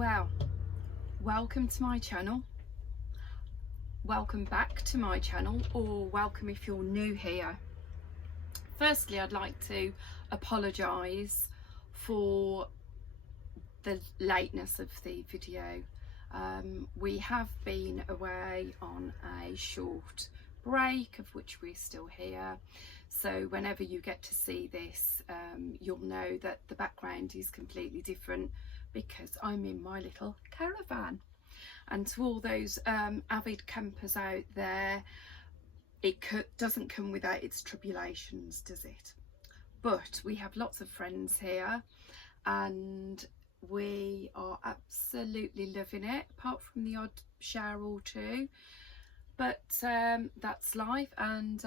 Well, welcome to my channel, welcome back to my channel, or welcome if you're new here. Firstly, I'd like to apologise for the lateness of the video. We have been away on a short break, of which we're still here, so whenever you get to see this, you'll know that the background is completely different because I'm in my little caravan. And to all those avid campers out there, it doesn't come without its tribulations, does it? But we have lots of friends here and we are absolutely loving it, apart from the odd shower or two. But that's life, and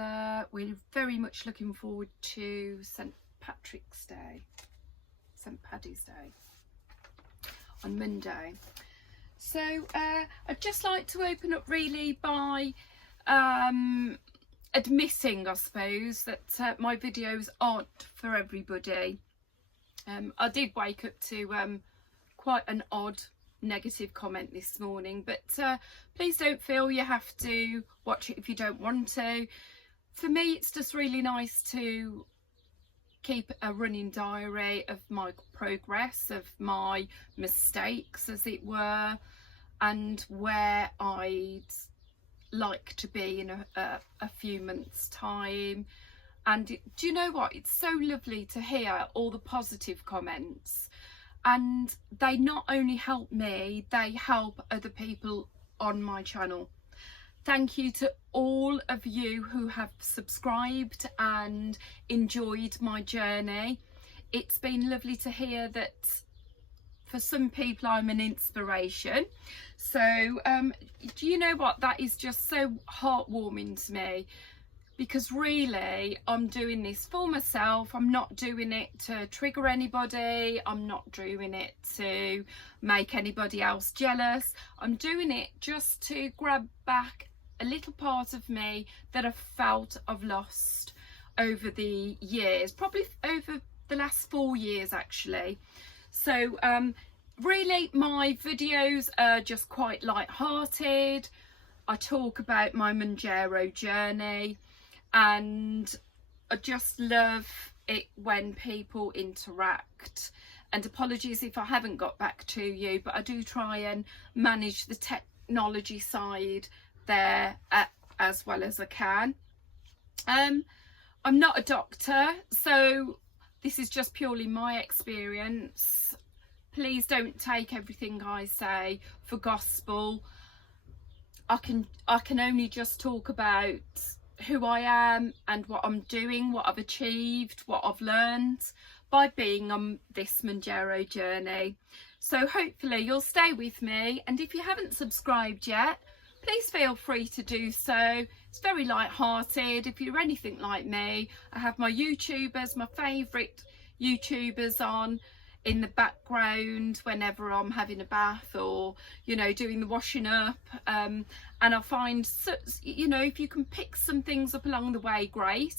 we're very much looking forward to St. Patrick's Day, St. Paddy's Day on Monday. So I'd just like to open up really by admitting, I suppose, that my videos aren't for everybody. I did wake up to quite an odd negative comment this morning, but please don't feel you have to watch it if you don't want to. For me, it's just really nice to keep a running diary of my progress, of my mistakes as it were, and where I'd like to be in a few months time. And do you know what, it's so lovely to hear all the positive comments, and they not only help me, they help other people on my channel. Thank you to all of you who have subscribed and enjoyed my journey. It's been lovely to hear that for some people I'm an inspiration. So do you know what, that is just so heartwarming to me, because really I'm doing this for myself. I'm not doing it to trigger anybody, I'm not doing it to make anybody else jealous. I'm doing it just to grab back a little part of me that I've felt I've lost over the years, probably over the last 4 years actually. So really my videos are just quite light-hearted. I talk about my Mounjaro journey, and I just love it when people interact. And apologies if I haven't got back to you, but I do try and manage the technology side there as well as I can. I'm not a doctor, so this is just purely my experience. Please don't take everything I say for gospel. I can only just talk about who I am and what I'm doing, what I've achieved, what I've learned by being on this Mounjaro journey. So hopefully you'll stay with me, and if you haven't subscribed yet, please feel free to do so. It's very light-hearted. If you're anything like me, I have my YouTubers, my favourite YouTubers on in the background whenever I'm having a bath or, you know, doing the washing up. And I find, you know, if you can pick some things up along the way, great.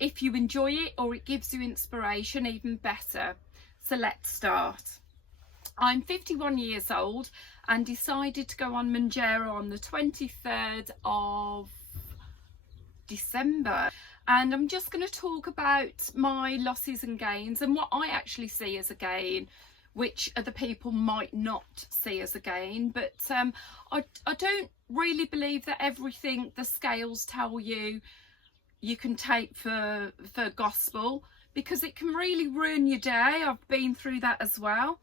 If you enjoy it or it gives you inspiration, even better. So let's start. I'm 51 years old and decided to go on Mounjaro on the 23rd of December. And I'm just going to talk about my losses and gains and what I actually see as a gain, which other people might not see as a gain. But I don't really believe that everything the scales tell you you can take for gospel, because it can really ruin your day. I've been through that as well.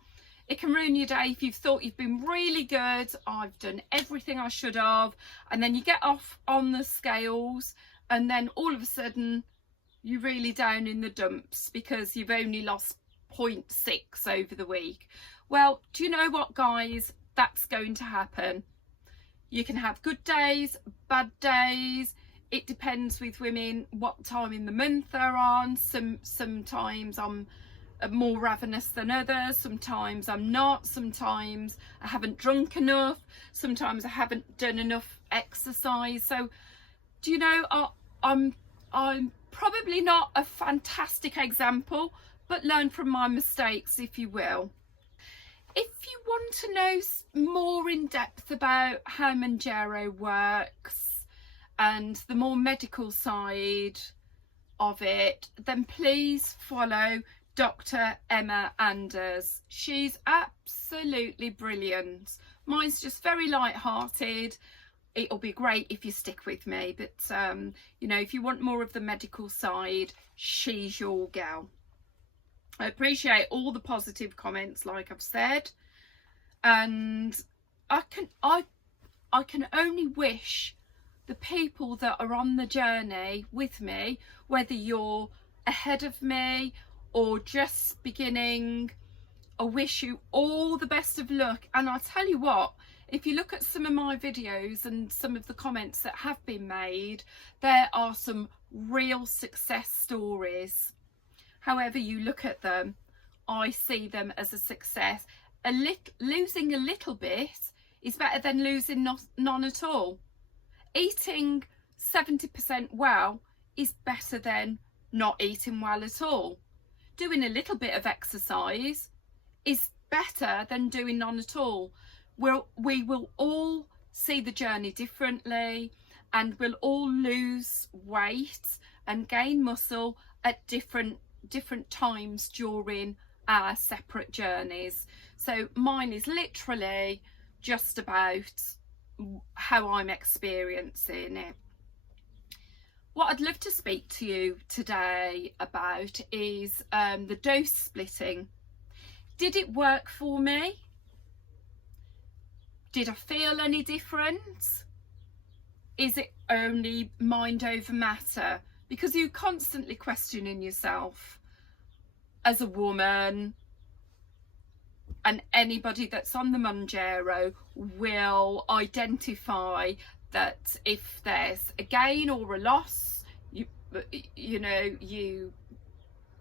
It can ruin your day if you've thought you've been really good, I've done everything I should have, and then you get off on the scales and then all of a sudden you're really down in the dumps because you've only lost 0.6 over the week. Well, do you know what, guys? That's going to happen. You can have good days, bad days. It depends with women what time in the month they're on. Sometimes I'm more ravenous than others, sometimes I'm not, sometimes I haven't drunk enough, sometimes I haven't done enough exercise. So do you know, I'm probably not a fantastic example, but learn from my mistakes, if you will. If you want to know more in depth about how Mounjaro works and the more medical side of it, then please follow Dr. Emma Anders. She's absolutely brilliant. Mine's just very light-hearted. It'll be great if you stick with me, but you know, if you want more of the medical side, she's your gal. I appreciate all the positive comments, like I've said, and I can only wish the people that are on the journey with me, whether you're ahead of me or just beginning, I wish you all the best of luck. And I'll tell you what, if you look at some of my videos and some of the comments that have been made, there are some real success stories. However you look at them, I see them as a success. Losing a little bit is better than losing none at all. Eating 70% well is better than not eating well at all. Doing a little bit of exercise is better than doing none at all. We will all see the journey differently, and we'll all lose weight and gain muscle at different times during our separate journeys. So mine is literally just about how I'm experiencing it. What I'd love to speak to you today about is the dose splitting. Did it work for me? Did I feel any different? Is it only mind over matter? Because you're constantly questioning yourself as a woman, and anybody that's on the Mounjaro will identify that if there's a gain or a loss, you know, you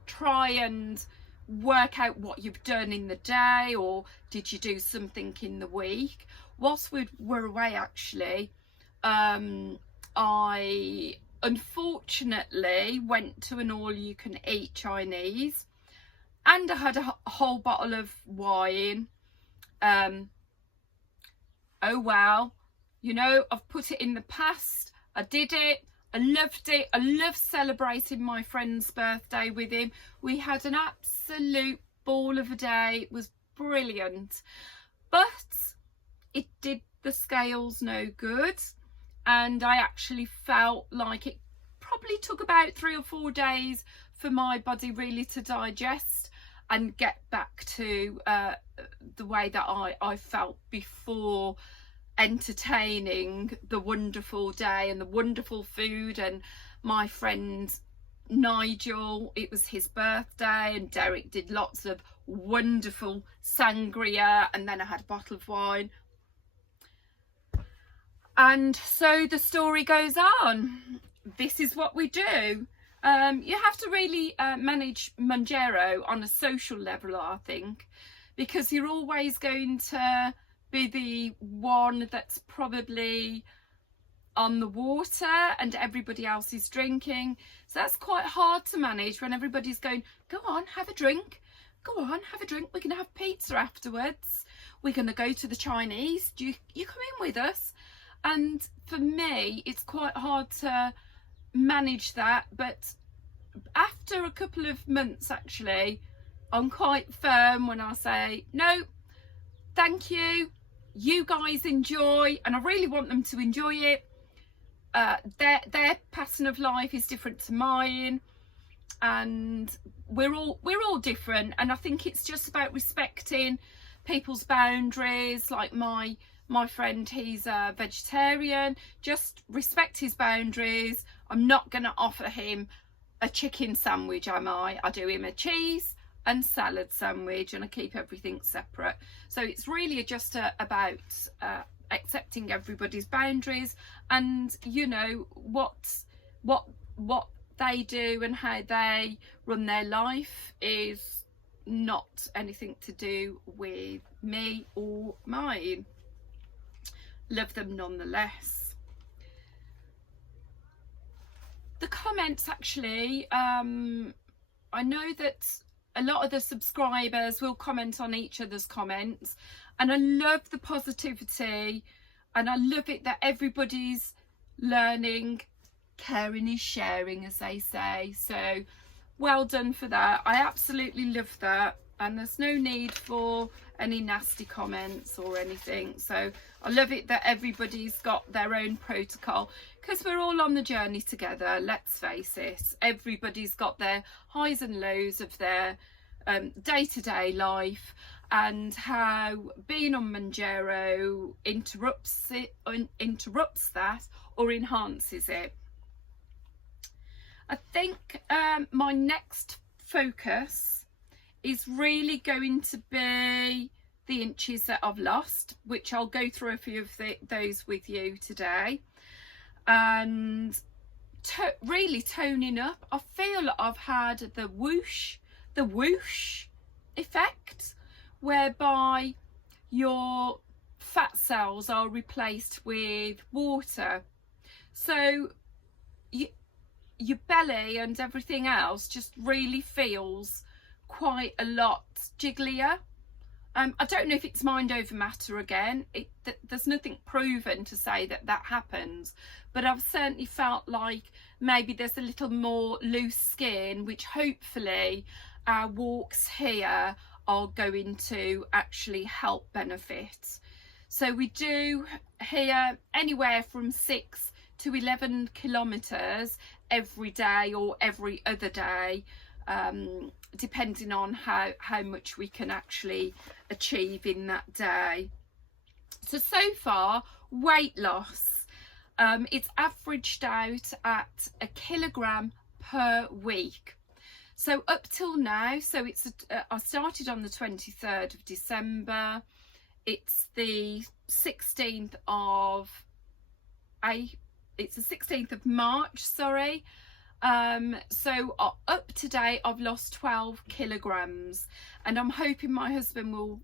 try and work out what you've done in the day, or did you do something in the week. Whilst we were away, actually, I unfortunately went to an all-you-can-eat Chinese, and I had a whole bottle of wine. Oh well, you know, I've put it in the past. I did it. I loved it. I love celebrating my friend's birthday with him. We had an absolute ball of a day. It was brilliant. But it did the scales no good. And I actually felt like it probably took about 3 or 4 days for my body really to digest and get back to the way that I felt before entertaining the wonderful day and the wonderful food. And my friend Nigel, it was his birthday, and Derek did lots of wonderful sangria, and then I had a bottle of wine. And so the story goes on. This is what we do. You have to really manage Mounjaro on a social level, I think, because you're always going to be the one that's probably on the water and everybody else is drinking. So that's quite hard to manage when everybody's going, go on, have a drink. Go on, have a drink. We're going to have pizza afterwards. We're going to go to the Chinese. Do you come in with us? And for me, it's quite hard to manage that, but after a couple of months, actually, I'm quite firm when I say, no, thank you, you guys enjoy, and I really want them to enjoy it. Their pattern of life is different to mine, and we're all different, and I think it's just about respecting people's boundaries. Like my friend, he's a vegetarian. Just respect his boundaries. I'm not going to offer him a chicken sandwich, am I? I do him a cheese and salad sandwich, and I keep everything separate. So it's really just about accepting everybody's boundaries, and you know what they do and how they run their life is not anything to do with me or mine. Love them nonetheless. The comments, actually, I know that a lot of the subscribers will comment on each other's comments, and I love the positivity, and I love it that everybody's learning. Caring is sharing, as they say. So well done for that. I absolutely love that, and there's no need for any nasty comments or anything. So I love it that everybody's got their own protocol, because we're all on the journey together. Let's face it, everybody's got their highs and lows of their day-to-day life, and how being on Mounjaro interrupts that or enhances it. I think my next focus is really going to be the inches that I've lost, which I'll go through a few of those with you today, and really toning up. I feel I've had the whoosh effect, whereby your fat cells are replaced with water, so your belly and everything else just really feels quite a lot jigglier. I don't know if it's mind over matter again. There's nothing proven to say that that happens, but I've certainly felt like maybe there's a little more loose skin, which hopefully our walks here are going to actually help benefit. So we do here anywhere from 6 to 11 kilometers every day or every other day, depending on how much we can actually achieve in that day. So far, weight loss, it's averaged out at 1 kilogram per week. So up till now, so it's I started on the 23rd of December. It's the 16th of March, sorry. So up to date, I've lost 12 kilograms, and I'm hoping my husband will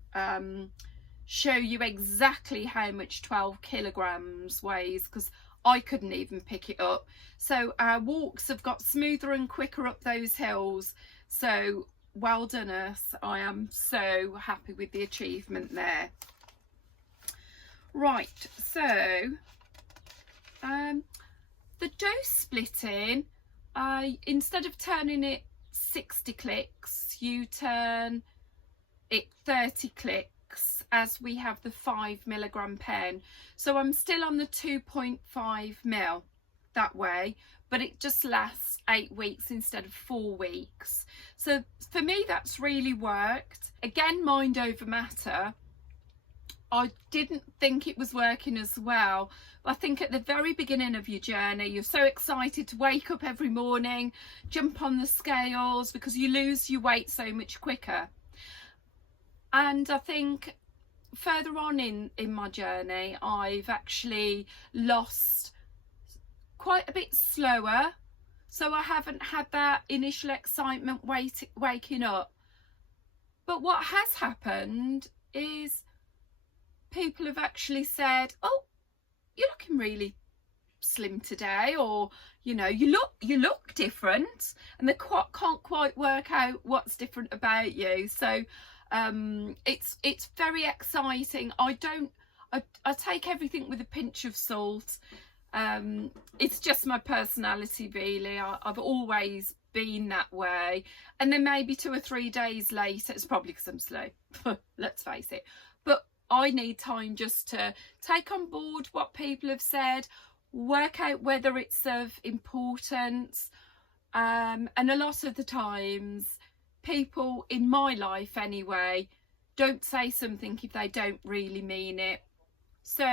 show you exactly how much 12 kilograms weighs, because I couldn't even pick it up. So our walks have got smoother and quicker up those hills. So well done us. I am so happy with the achievement there. Right, so the dose splitting, instead of turning it 60 clicks, you turn it 30 clicks, as we have the 5 milligram pen. So I'm still on the 2.5 mil that way, but it just lasts 8 weeks instead of 4 weeks. So for me, that's really worked. Again, mind over matter. I didn't think it was working as well. I think at the very beginning of your journey, you're so excited to wake up every morning, jump on the scales, because you lose your weight so much quicker. And I think further on in my journey, I've actually lost quite a bit slower. So I haven't had that initial excitement waking up. But what has happened is people have actually said, oh, you're looking really slim today, or you know, you look different, and they can't quite work out what's different about you. So it's very exciting. I take everything with a pinch of salt. It's just my personality, really. I've always been that way, and then maybe 2 or 3 days later, it's probably because I'm slow, let's face it, but I need time just to take on board what people have said, work out whether it's of importance, and a lot of the times people in my life anyway don't say something if they don't really mean it. So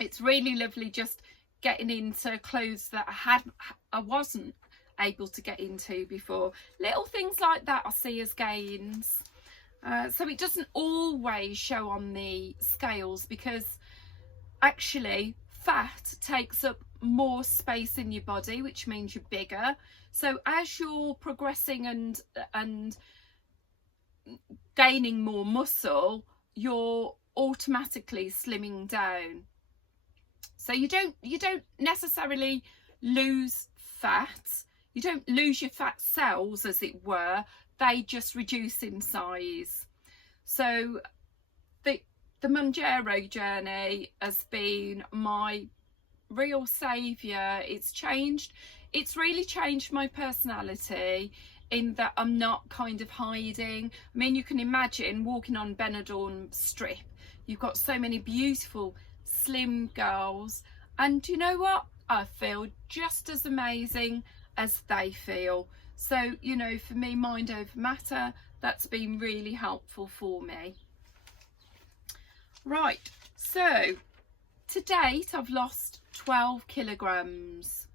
it's really lovely just getting into clothes that I wasn't able to get into before. Little things like that I see as gains. So it doesn't always show on the scales, because actually fat takes up more space in your body, which means you're bigger. So as you're progressing and gaining more muscle, you're automatically slimming down. So you don't necessarily lose fat. You don't lose your fat cells, as it were, they just reduce in size. So the Mounjaro journey has been my real saviour. It's really changed my personality, in that I'm not kind of hiding. I mean, you can imagine walking on Benidorm Strip, you've got so many beautiful slim girls, and you know what, I feel just as amazing as they feel. So, you know, for me, mind over matter, that's been really helpful for me. Right, so to date I've lost 12 kilograms.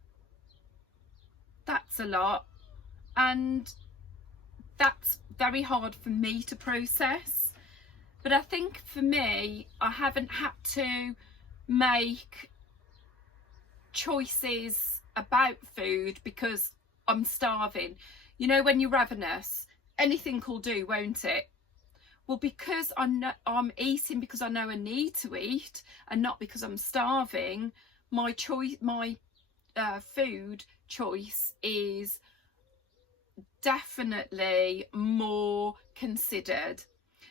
That's a lot, and that's very hard for me to process. But I think for me, I haven't had to make choices about food because I'm starving. You know, when you're ravenous, anything will do, won't it? Well, because I'm eating because I know I need to eat, and not because I'm starving, my food choice is definitely more considered.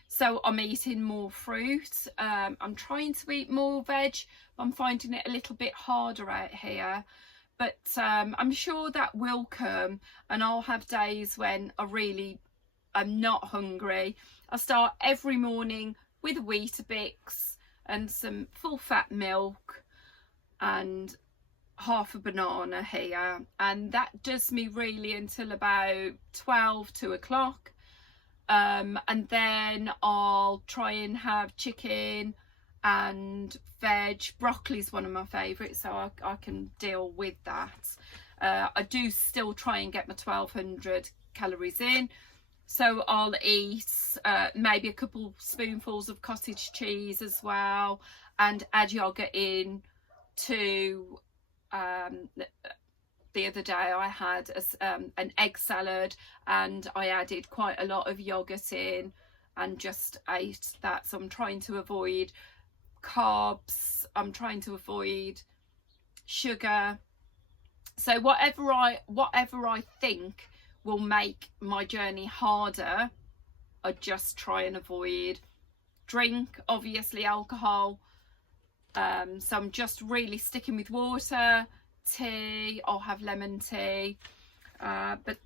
So I'm eating more fruit, I'm trying to eat more veg. I'm finding it a little bit harder out here, but I'm sure that will come, and I'll have days when I'm not hungry. I start every morning with a Weetabix and some full fat milk and half a banana here, and that does me really until about 2 o'clock. And then I'll try and have chicken and veg. Broccoli's one of my favourites, so I can deal with that. I do still try and get my 1200 calories in, so I'll eat maybe a couple spoonfuls of cottage cheese as well, and add yogurt in to the other day I had an egg salad, and I added quite a lot of yogurt in and just ate that. So I'm trying to avoid carbs, I'm trying to avoid sugar. So whatever I think will make my journey harder, I just try and avoid. Drink, obviously alcohol, so I'm just really sticking with water, tea. I'll have lemon tea, but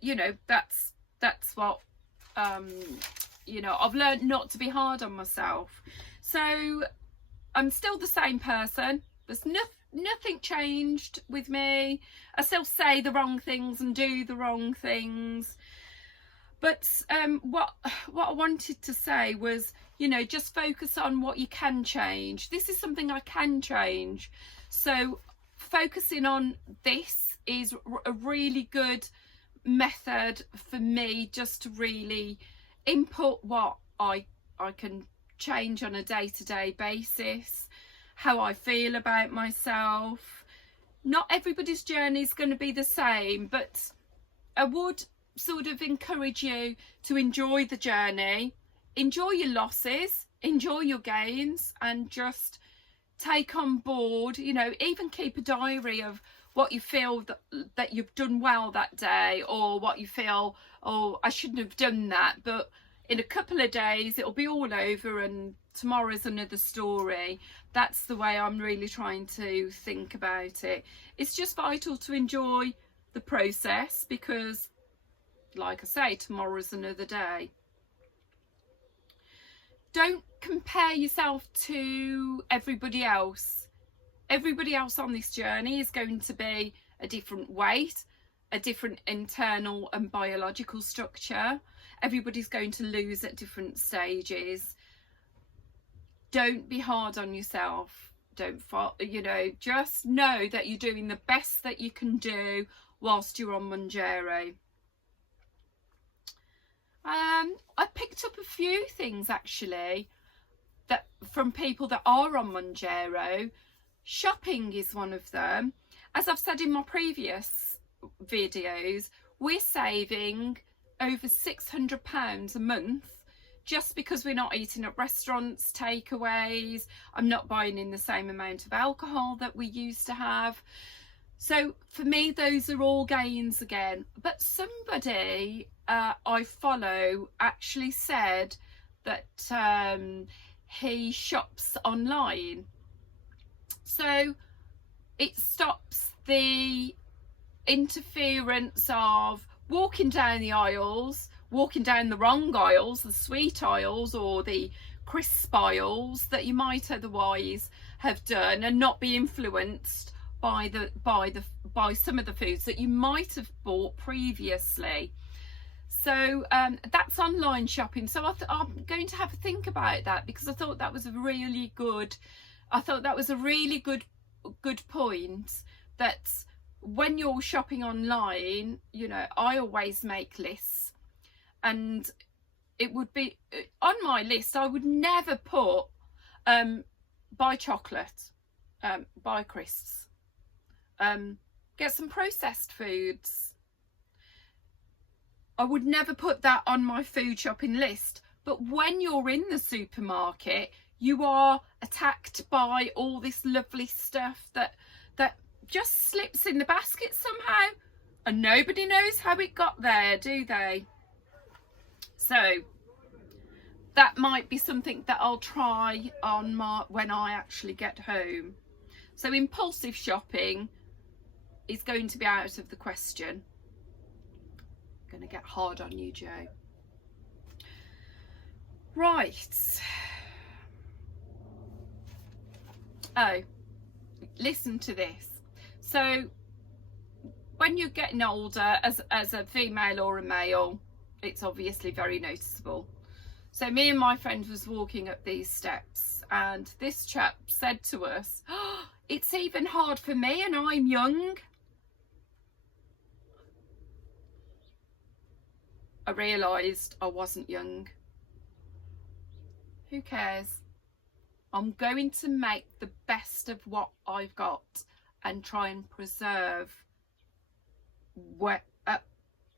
you know, that's what you know, I've learned not to be hard on myself. So I'm still the same person. There's nothing changed with me. I still say the wrong things and do the wrong things, but what I wanted to say was, you know, just focus on what you can change. This is something I can change, so focusing on this is a really good method for me, just to really input what I can change on a day-to-day basis, how I feel about myself. Not everybody's journey is going to be the same, but I would sort of encourage you to enjoy the journey, enjoy your losses, enjoy your gains, and just take on board, you know, even keep a diary of what you feel that you've done well that day, or what you feel, oh, I shouldn't have done that, but in a couple of days it'll be all over and tomorrow's another story. That's the way I'm really trying to think about it. It's just vital to enjoy the process, because like I say, tomorrow's another day. Don't compare yourself to everybody else. Everybody else on this journey is going to be a different weight, a different internal and biological structure. Everybody's going to lose at different stages. Don't be hard on yourself. You know, just know that you're doing the best that you can do whilst you're on Mounjaro. I picked up a few things actually that from people that are on Mounjaro. Shopping is one of them. As I've said in my previous videos, we're saving over £600 a month just because we're not eating at restaurants, takeaways. I'm not buying in the same amount of alcohol that we used to have. So for me, those are all gains again. But somebody I follow actually said that he shops online, so it stops the interference of walking down the aisles, walking down the wrong aisles, the sweet aisles or the crisp aisles that you might otherwise have done, and not be influenced by some of the foods that you might have bought previously. So that's online shopping. So I'm going to have a think about that, because I thought that was a really good point, that when you're shopping online, you know, I always make lists, and it would be on my list, I would never put buy chocolate, buy crisps, get some processed foods. I would never put that on my food shopping list. But when you're in the supermarket, you are attacked by all this lovely stuff that just slips in the basket somehow, and nobody knows how it got there, do they? So that might be something that I'll try on when I actually get home. So impulsive shopping is going to be out of the question. I'm going to get hard on you, Joe. Right. Oh, listen to this. So when you're getting older, as a female or a male, it's obviously very noticeable. So me and my friend was walking up these steps, and this chap said to us, "Oh, it's even hard for me, and I'm young." I realised I wasn't young. Who cares? I'm going to make the best of what I've got and try and preserve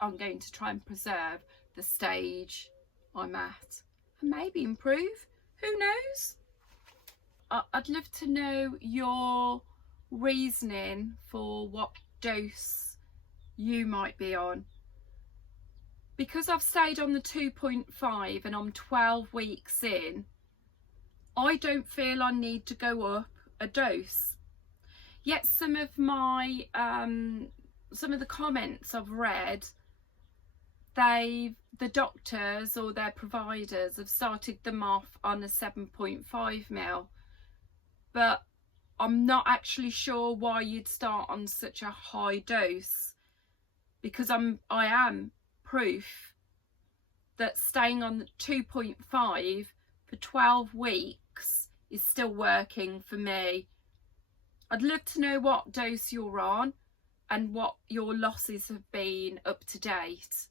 I'm going to try and preserve the stage I'm at, and maybe improve. Who knows? I'd love to know your reasoning for what dose you might be on. Because I've stayed on the 2.5 and I'm 12 weeks in, I don't feel I need to go up a dose. Yet some of my some of the comments I've read, the doctors or their providers have started them off on a 7.5 mil, but I'm not actually sure why you'd start on such a high dose, because I am proof that staying on the 2.5 for 12 weeks is still working for me. I'd love to know what dose you're on and what your losses have been up to date,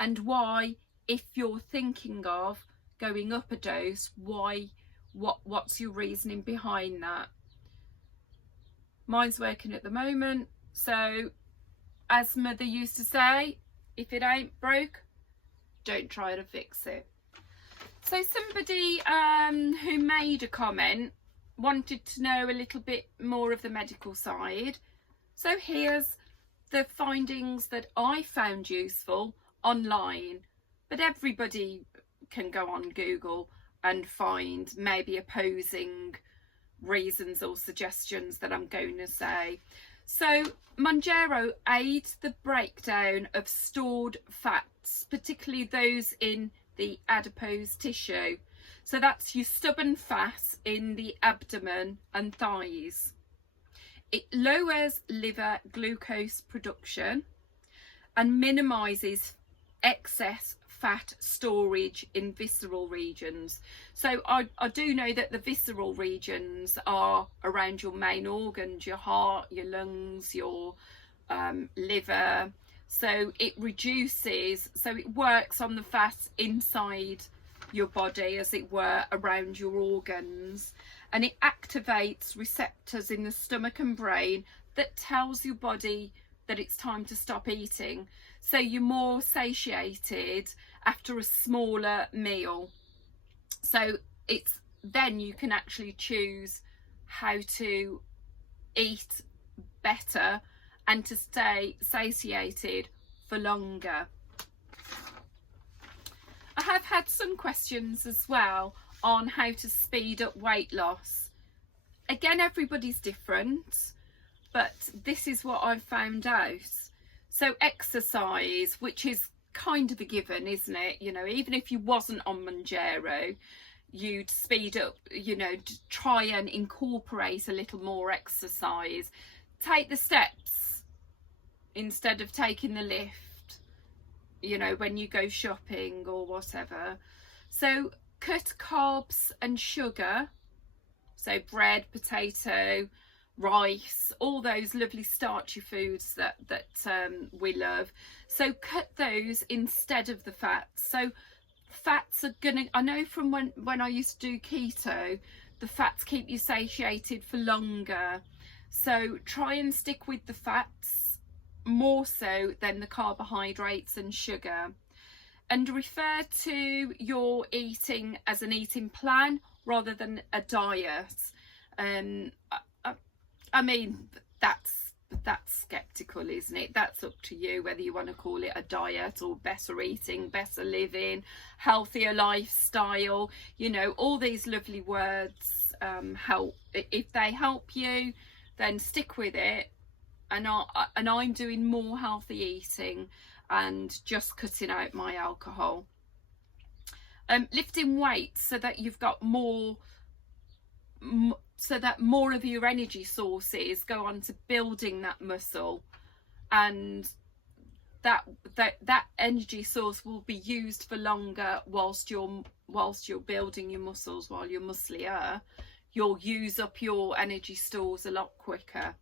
and why, if you're thinking of going up a dose, what's your reasoning behind that. Mine's working at the moment, so as mother used to say, if it ain't broke, don't try to fix it. So somebody who made a comment wanted to know a little bit more of the medical side. So here's the findings that I found useful online, but everybody can go on Google and find maybe opposing reasons or suggestions that I'm going to say. So Mounjaro aids the breakdown of stored fats, particularly those in the adipose tissue. So that's your stubborn fat in the abdomen and thighs. It lowers liver glucose production and minimises excess fat storage in visceral regions. So I do know that the visceral regions are around your main organs, your heart, your lungs, your liver. So it reduces, so it works on the fat inside your body, as it were, around your organs, and it activates receptors in the stomach and brain that tells your body that it's time to stop eating. So you're more satiated after a smaller meal. So it's then you can actually choose how to eat better and to stay satiated for longer. I have had some questions as well on how to speed up weight loss. Again, everybody's different, but this is what I've found out. So exercise, which is kind of a given, isn't it? You know, even if you wasn't on Mounjaro, you'd speed up, you know, to try and incorporate a little more exercise. Take the steps instead of taking the lift, you know, when you go shopping or whatever. So cut carbs and sugar, so bread, potato, rice, all those lovely starchy foods that we love. So cut those instead of the fats. So fats are gonna, I know from when I used to do keto, the fats keep you satiated for longer. So try and stick with the fats more so than the carbohydrates and sugar. And refer to your eating as an eating plan rather than a diet. I mean, that's skeptical, isn't it? That's up to you whether you want to call it a diet or better eating, better living, healthier lifestyle. You know, all these lovely words help. If they help you, then stick with it. And I'm doing more healthy eating and just cutting out my alcohol. Lifting weights so that you've got more, so that more of your energy sources go on to building that muscle, and that energy source will be used for longer whilst you're building your muscles. While you're musclier, you'll use up your energy stores a lot quicker.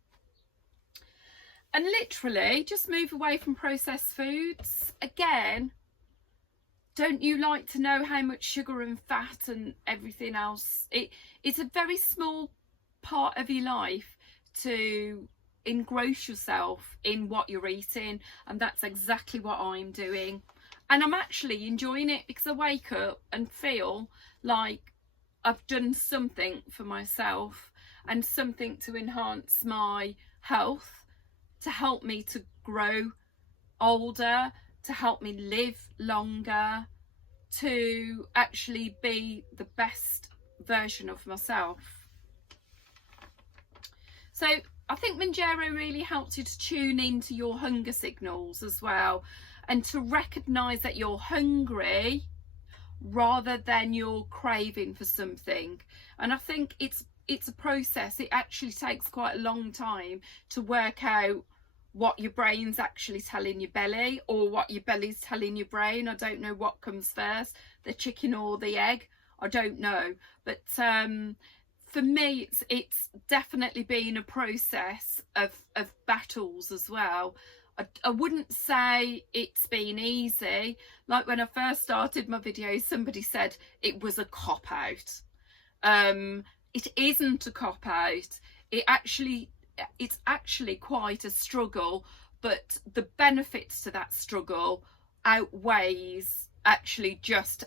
And literally just move away from processed foods. Again, don't you like to know how much sugar and fat and everything else? It's a very small part of your life to engross yourself in what you're eating, and that's exactly what I'm doing. And I'm actually enjoying it because I wake up and feel like I've done something for myself and something to enhance my health, to help me to grow older, to help me live longer, to actually be the best version of myself. So I think Mounjaro really helps you to tune into your hunger signals as well, and to recognise that you're hungry rather than you're craving for something. And I think it's a process. It actually takes quite a long time to work out what your brain's actually telling your belly, or what your belly's telling your brain. I don't know what comes first, the chicken or the egg. I don't know. But for me, it's definitely been a process of battles as well. I wouldn't say it's been easy. Like when I first started my videos, somebody said it was a cop-out. It isn't a cop-out. It's actually quite a struggle, but the benefits to that struggle outweighs actually just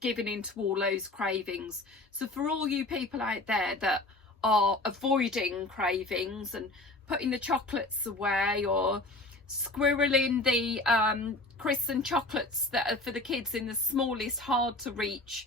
giving into all those cravings. So for all you people out there that are avoiding cravings and putting the chocolates away, or squirreling the crisps and chocolates that are for the kids in the smallest, hard to reach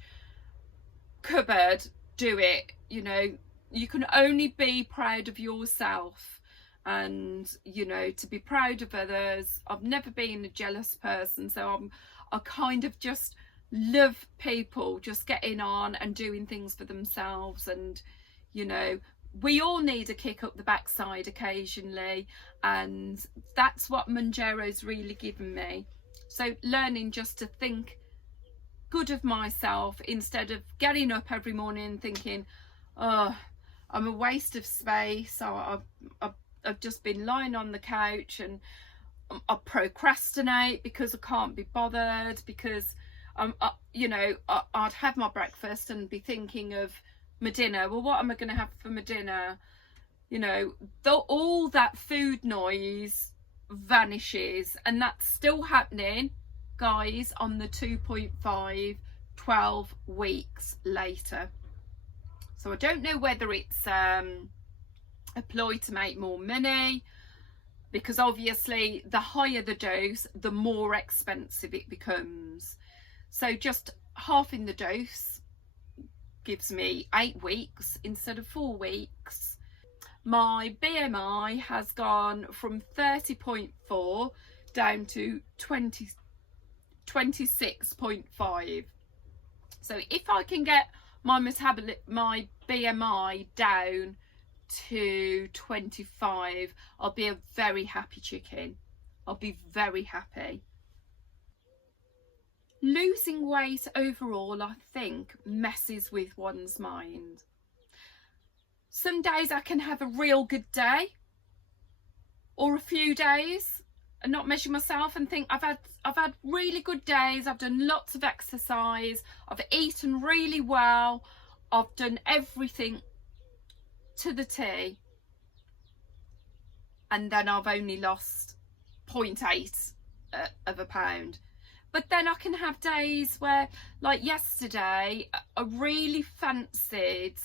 cupboard, do it. You know, you can only be proud of yourself, and you know, to be proud of others. I've never been a jealous person, so I kind of just love people just getting on and doing things for themselves. And you know, we all need a kick up the backside occasionally, and that's what Mounjaro's really given me. So learning just to think good of myself instead of getting up every morning and thinking, oh, I'm a waste of space. I've just been lying on the couch, and I procrastinate because I can't be bothered, because you know, I'd have my breakfast and be thinking of my dinner. Well, what am I going to have for my dinner? You know, all that food noise vanishes, and that's still happening, guys, on the 2.5 12 weeks later. So I don't know whether it's a ploy to make more money, because obviously the higher the dose, the more expensive it becomes. So just halving the dose gives me 8 weeks instead of 4 weeks. My BMI has gone from 30.4 down to 26.5. So if I can get my BMI down to 25, I'll be a very happy chicken. I'll be very happy. Losing weight overall, I think, messes with one's mind. Some days I can have a real good day, or a few days and not measure myself and think I've had really good days. I've done lots of exercise, I've eaten really well, I've done everything to the T, and then I've only lost 0.8 of a pound. But then I can have days where, like yesterday, I really fancied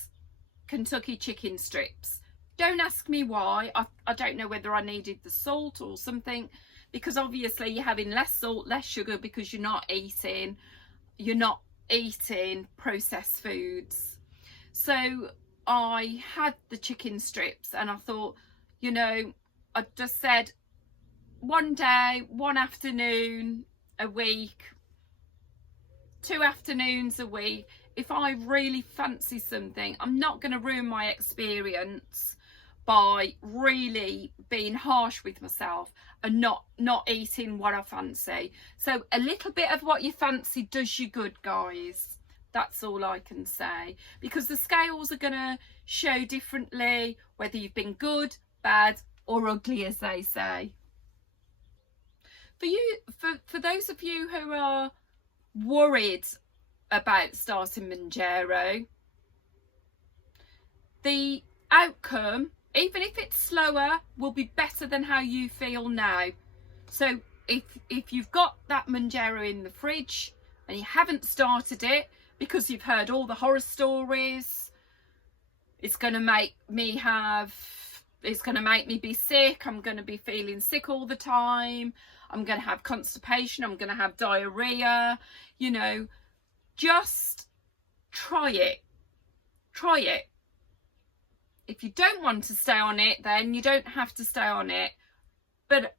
Kentucky chicken strips. Don't ask me why. I don't know whether I needed the salt or something, because obviously you're having less salt, less sugar, because you're not eating processed foods. So I had the chicken strips and I thought, you know, I just said one day, one afternoon a week, 2 afternoons a week, if I really fancy something, I'm not going to ruin my experience by really being harsh with myself and not eating what I fancy. So a little bit of what you fancy does you good, guys. That's all I can say, because the scales are going to show differently whether you've been good, bad or ugly, as they say. For those of you who are worried about starting Mounjaro, the outcome, even if it's slower, will be better than how you feel now. So if you've got that Mounjaro in the fridge and you haven't started it because you've heard all the horror stories, it's going to make me be sick, I'm going to be feeling sick all the time, I'm going to have constipation, I'm going to have diarrhea, you know, just try it. Try it. If you don't want to stay on it, then you don't have to stay on it. But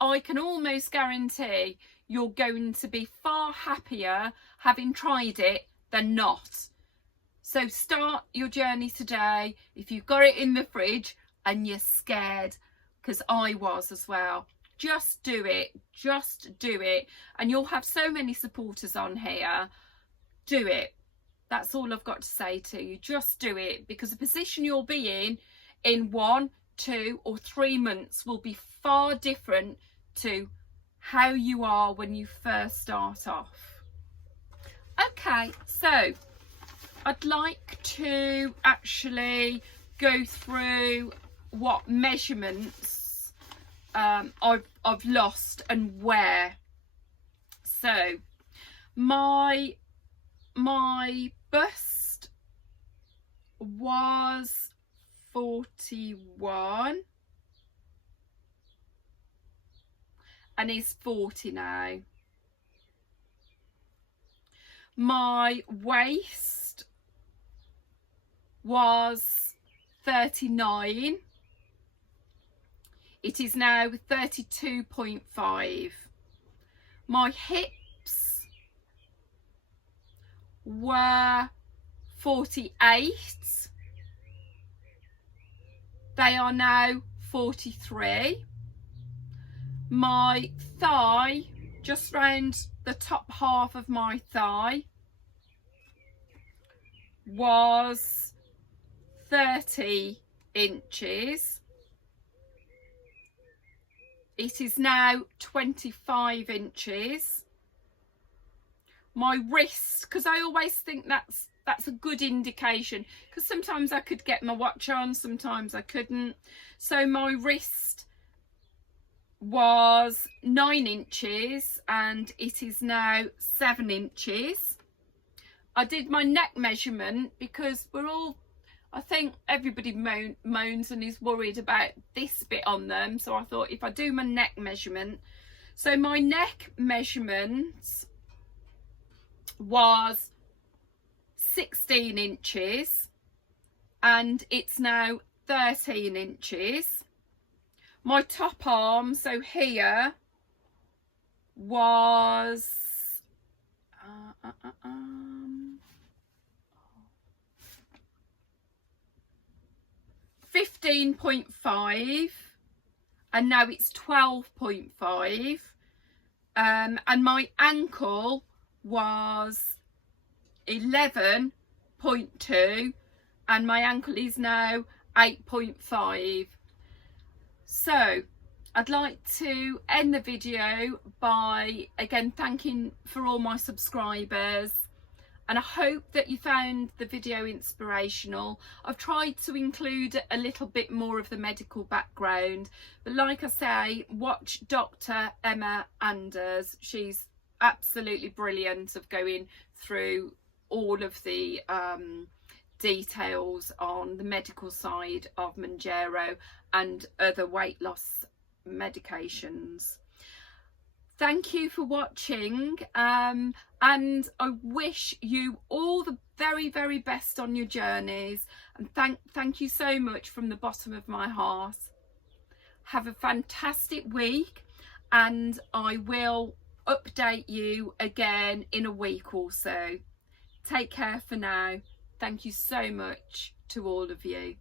I can almost guarantee you're going to be far happier having tried it than not. So start your journey today if you've got it in the fridge and you're scared, because I was as well. Just do it. Just do it. And you'll have so many supporters on here. Do it. That's all I've got to say to you. Just do it, because the position you'll be in 1, 2 or 3 months will be far different to how you are when you first start off. Okay, so I'd like to actually go through what measurements I've lost and where. So my bust was 41 and is 40 now. My waist was 39. It is now 32.5. My hips were 48. They are now 43. My thigh, just round the top half of my thigh, was 30 inches. It is now 25 inches. My wrist, because I always think that's a good indication, because sometimes I could get my watch on, sometimes I couldn't. So my wrist was 9 inches and it is now 7 inches. I did my neck measurement because I think everybody moans and is worried about this bit on them. So I thought if I do my neck measurement. So my neck measurement was 16 inches and it's now 13 inches. My top arm, so here, was 15.5 and now it's 12.5, and my ankle was 11.2 and my ankle is now 8.5. So I'd like to end the video by again thanking for all my subscribers, and I hope that you found the video inspirational. I've tried to include a little bit more of the medical background, but like I say, watch Dr. Emma Anders. She's absolutely brilliant of going through all of the details on the medical side of Mounjaro and other weight loss medications. Thank you for watching, and I wish you all the very, very best on your journeys, and thank you so much from the bottom of my heart. Have a fantastic week, and I will update you again in a week or so. Take care for now. Thank you so much to all of you.